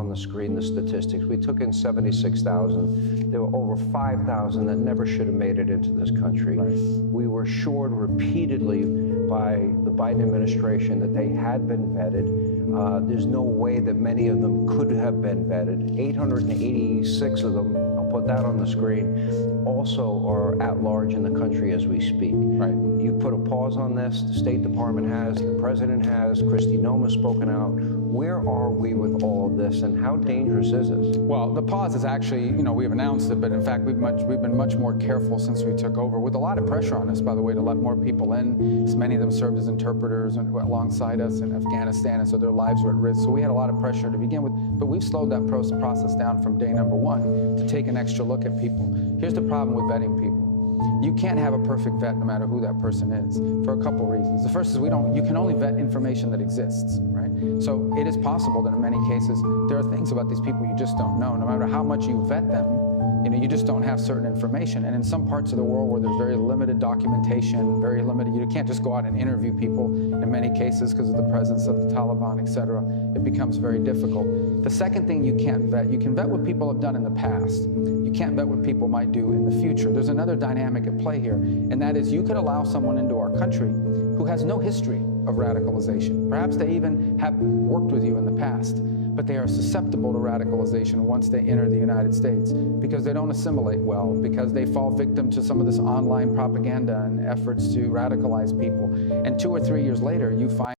on the screen the statistics. We took in 76,000. There were over 5,000 that never should have made it into this country. Right. We were assured repeatedly by the Biden administration that they had been vetted. There's no way that many of them could have been vetted. 886 of them, I'll put that on the screen, also are at large in the country as we speak. Right. You put a pause on this, the State Department has, the President has, Kristi Noem has spoken out. Where are we with all of this, and how dangerous is this? Well, the pause is actually, we've announced it, but in fact, we've been much more careful since we took over, with a lot of pressure on us, by the way, to let more people in. So many of them served as interpreters alongside us in Afghanistan, and so their lives were at risk. So we had a lot of pressure to begin with, but we've slowed that process down from day number one to take an extra look at people. Here's the problem with vetting people. You can't have a perfect vet no matter who that person is, for a couple reasons. The first is you can only vet information that exists, right? So it is possible that in many cases, there are things about these people you just don't know. No matter how much you vet them, you just don't have certain information. And in some parts of the world where there's very limited documentation, very limited, you can't just go out and interview people in many cases because of the presence of the Taliban, et cetera. It becomes very difficult. The second thing you can't vet, you can vet what people have done in the past. You can't vet what people might do in the future. There's another dynamic at play here, and that is you could allow someone into our country who has no history of radicalization. Perhaps they even have worked with you in the past, but they are susceptible to radicalization once they enter the United States because they don't assimilate well, because they fall victim to some of this online propaganda and efforts to radicalize people. And 2 or 3 years later, you find